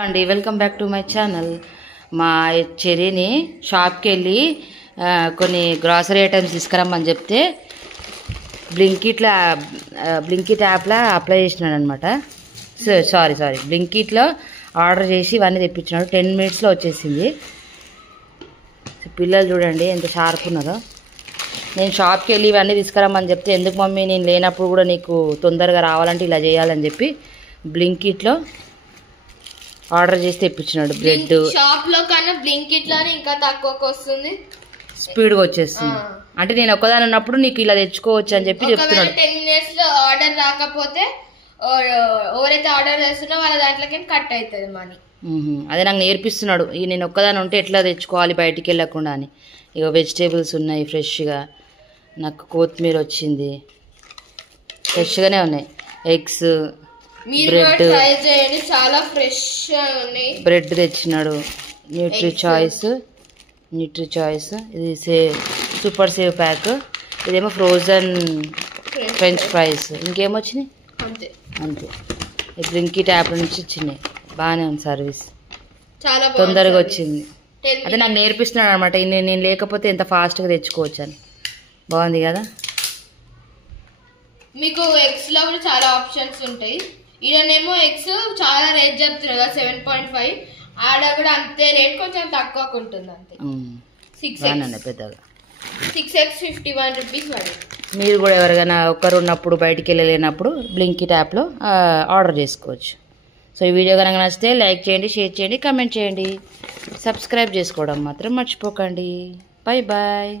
అండి welcome back to my channel. మా చెర్రీని షాప్కి వెళ్ళి కొన్ని గ్రాసరీ ఐటమ్స్ తీసుకురమ్మని చెప్తే బ్లింకిట్ యాప్లో అప్లై చేసినాడు అనమాట. సారీ బ్లింకిట్లో ఆర్డర్ చేసి ఇవన్నీ తెప్పించినాడు. 10 minutesలో వచ్చేసింది. పిల్లలు చూడండి ఎంత షార్ప్ ఉన్నారో. నేను షాప్కి వెళ్ళి ఇవన్నీ తీసుకురమ్మని చెప్తే ఎందుకు మమ్మీ నేను లేనప్పుడు కూడా నీకు తొందరగా రావాలంటే ఇలా చేయాలని చెప్పి బ్లింకిట్లో ఆర్డర్ చేసి తెప్పించినాడు. బ్రెడ్ షాప్ లో కన్నా బ్లింకిట్ లోనే ఇంకా తక్కువకి వస్తుంది, స్పీడ్గా వచ్చేస్తుంది. అంటే నేను ఒక్కదాని ఉన్నప్పుడు నీకు ఇలా తెచ్చుకోవచ్చు అని చెప్పి చెప్తున్నాడు. 10 minutes లో ఆర్డర్ రాకపోతే ఎవరైతే ఆర్డర్ చేస్తున్నా వాళ్ళ దాంట్లోకి కట్ అవుతుంది మనీ. అదే నాకు నేర్పిస్తున్నాడు. నేను ఒక్కదాని ఉంటే ఎట్లా తెచ్చుకోవాలి బయటికి వెళ్ళకుండా అని. ఇక వెజిటేబుల్స్ ఉన్నాయి ఫ్రెష్గా. నాకు కొత్తిమీర వచ్చింది, ఫ్రెష్గానే ఉన్నాయి. ఎగ్స్, బ్రెడ్, చాలా ఫ్రెష్ బ్రెడ్ తెచ్చినాడు. న్యూట్రీ చాయిస్ ఇది సూపర్ సేవ్ ప్యాక్. ఇదేమో ఫ్రోజన్ ఫ్రెంచ్ ఫ్రైస్. ఇంకేమొచ్చినాయి అంతే. ఈ బ్లింకిట్ యాప్ నుంచి వచ్చినాయి. బాగానే ఉంది సర్వీస్, చాలా తొందరగా వచ్చింది. అదే నాకు నేర్పిస్తున్నాడు అనమాట. నేను లేకపోతే ఎంత ఫాస్ట్గా తెచ్చుకోవచ్చు అని. బాగుంది కదా. మీకు ఎగ్స్ లో కూడా చాలా ఆప్షన్స్ ఉంటాయి. ఈయనేమో ఎగ్స్ చాలా రేట్ చెప్తున్నారు కదా, 7.5. ఆడ కూడా అంతే రేట్, కొంచెం తక్కువ ఉంటుంది అంతే. 6x పెద్దగా 6x 51 rupees పడింది. మీరు కూడా ఎవరికైనా ఒకరు ఉన్నప్పుడు బయటికి వెళ్ళలేనప్పుడు బ్లింకిట్ యాప్లో ఆర్డర్ చేసుకోవచ్చు. సో ఈ వీడియో కనుక నచ్చితే లైక్ చేయండి, షేర్ చేయండి, కామెంట్ చేయండి. సబ్స్క్రైబ్ చేసుకోవడం మాత్రం మర్చిపోకండి. Bye bye.